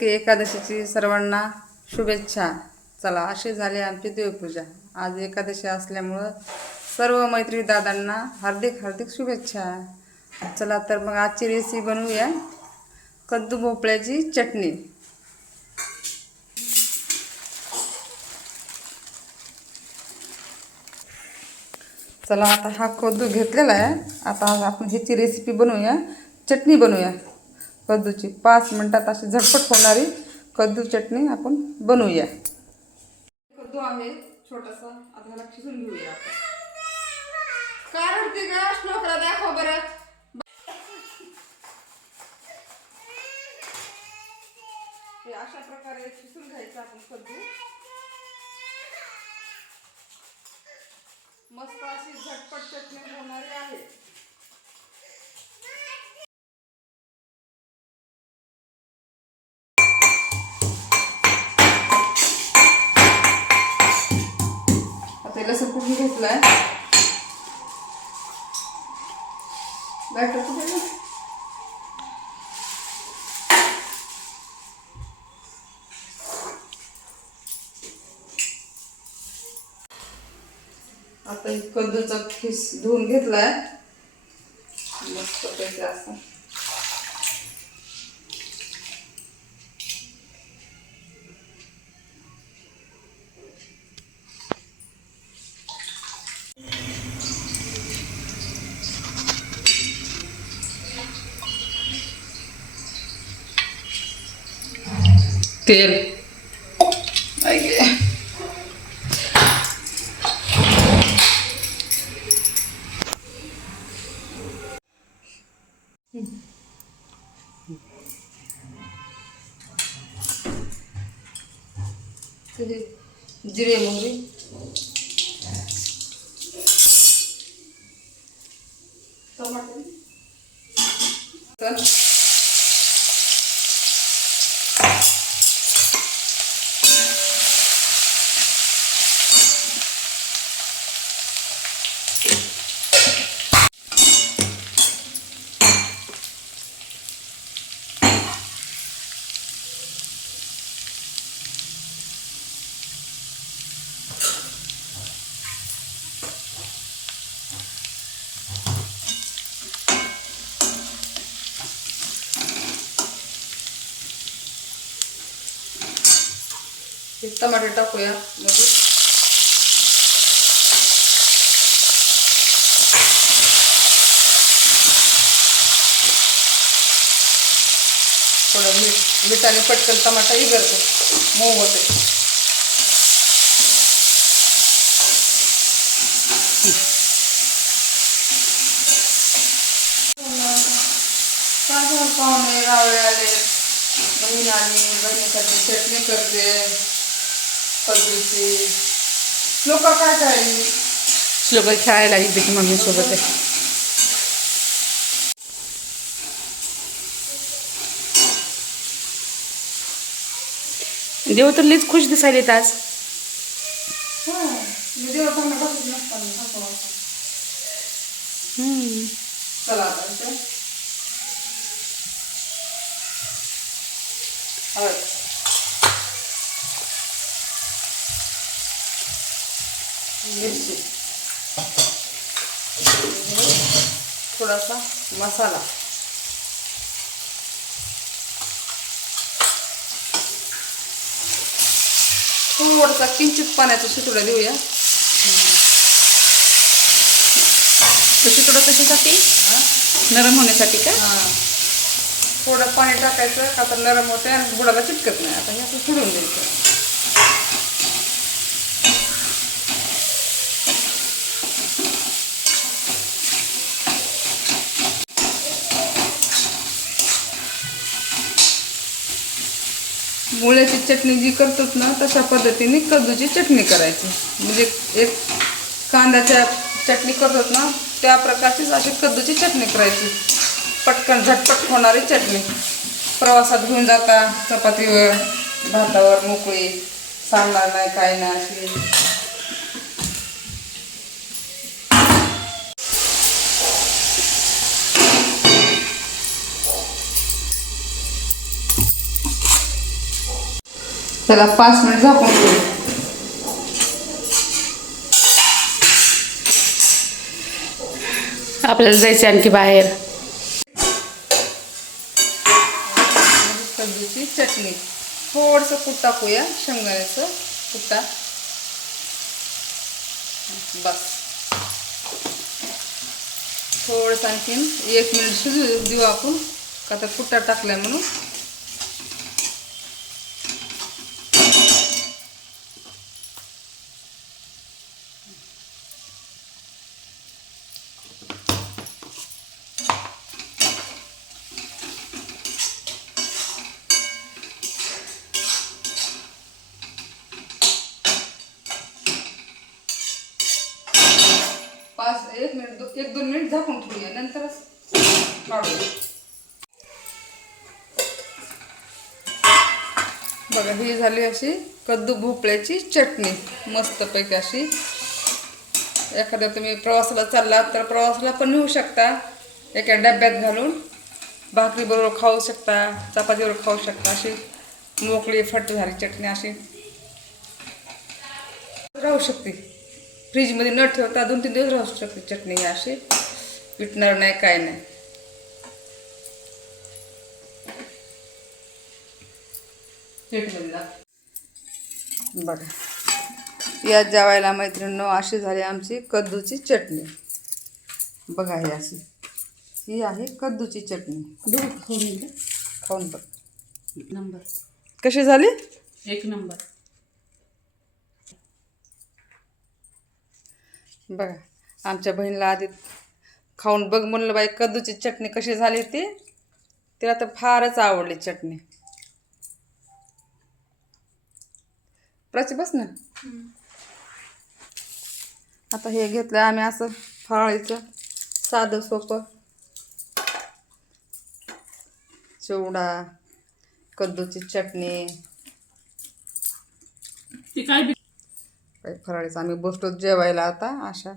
कार्तिकी एकादशीची सर्वांना शुभेच्छा. चला अशी झाली आमची देवपूजा. आज एकादशी असल्यामुळं सर्व मैत्री दादांना हार्दिक हार्दिक शुभेच्छा. चला तर मग आजची रेसिपी बनवूया. कद्दू भोपळ्याची चटणी. चला आता हा कद्दू घेतलेला आहे. आता आपण ह्याची रेसिपी बनवूया. चटणी बनवूया. कद्दूची पाच मिनटात अशी झटपट होणारी कद्दू चटणी आपण बनवूया. कद्दू आहे छोटासा आता ह्याला खिसून घेऊया का श्लोकला दाखव बरं. हे अशा प्रकारे खिसून घ्यायचं आपण कद्दू. मस्त अशी झटपट चटणी होणारी आहे. घेतलाय बॅटर कुठे आता कद्दूचा खिस धुवून घेतलाय. मस्त पैसे असं. तेल जिरे मोहरी टमाटे तर हे टमाटे टाकूया. मध्ये थोडं मीठ मिठाने पटकन टमाटा इगरतो मऊ होते काय पाहुणे रावळे आले. बहीण आली बहिणीसाठी चटणी करते. कलबीची लोक काय काय? श्लोक खेळायला येते की मम्मी सोबत आहे. देव तर लईच खुश दिसायलेत आज. चला मिरची. थोडासा मसाला. थोडासा किंचित पाण्याचा शितोडा देऊया. कशी थोडं कशासाठी? नरम होण्यासाठी का? हा. थोडं पाणी टाकायचं का तर नरम होते आणि बुडाला चिटकत नाही. आता हे असं सोडून द्यायचं. मुळ्याची चटणी जी करतात ना तशा पद्धतीने कद्दूची चटणी करायची. म्हणजे एक कांद्याच्या चटणी करतोच ना त्या प्रकारचीच अशी कद्दूची चटणी करायची. पटकन झटपट होणारी चटणी. प्रवासात घेऊन जाता चपातीवर भातावर मोकळी सांगणार नाही काय नाही अशी. चला पाच मिनिट झाकून ठेवू आपल्याला जायचं आणखी बाहेर कद्दूची चटणी थोडंसं कूट टाकूया शेंगदाण्याचं कुट्टा बस थोडंसं आणखीन एक मिनिट शिजू देऊ आपण का तर कुट्टा टाकलाय म्हणून असं एक मिनिट दो, एक दोन मिनिट झाकून ठेवूया नंतरच काढूया बघा ही झाली अशी कद्दू भोपळ्याची चटणी मस्तपैकी अशी. एखाद्या तुम्ही प्रवासाला चाललात तर प्रवासाला पण नेऊ शकता. एका डब्यात घालून भाकरीबरोबर खाऊ शकता चपातीबरोबर खाऊ शकता अशी मोकळी फट झाली चटणी अशी. राहू शकते. फ्रीजमध्ये न ठेवता दोन तीन दिवस राहू शकते चटणी ही अशी. विटणार नाही काय नाही. प्लेटमध्ये. बघा. या जेवायला मैत्रिणींनो अशी झाली आमची कद्दूची चटणी. बघा ही अशी. ही आहे कद्दूची चटणी. खाऊन बघ. नंबर. कशी झाली? एक नंबर. बघा आमच्या बहिणीला आधी खाऊन बघ म्हणलं बाई कद्दूची चटणी कशी झाली ती? तिला तर फारच आवडली चटणी. प्राची बस ना. आता हे घेतलं आम्ही असं फराळीचं साधं सोपं. चिवडा कद्दूची चटणी. ती काय काही फराळीचं आम्ही बसतो जेवायला आता अशा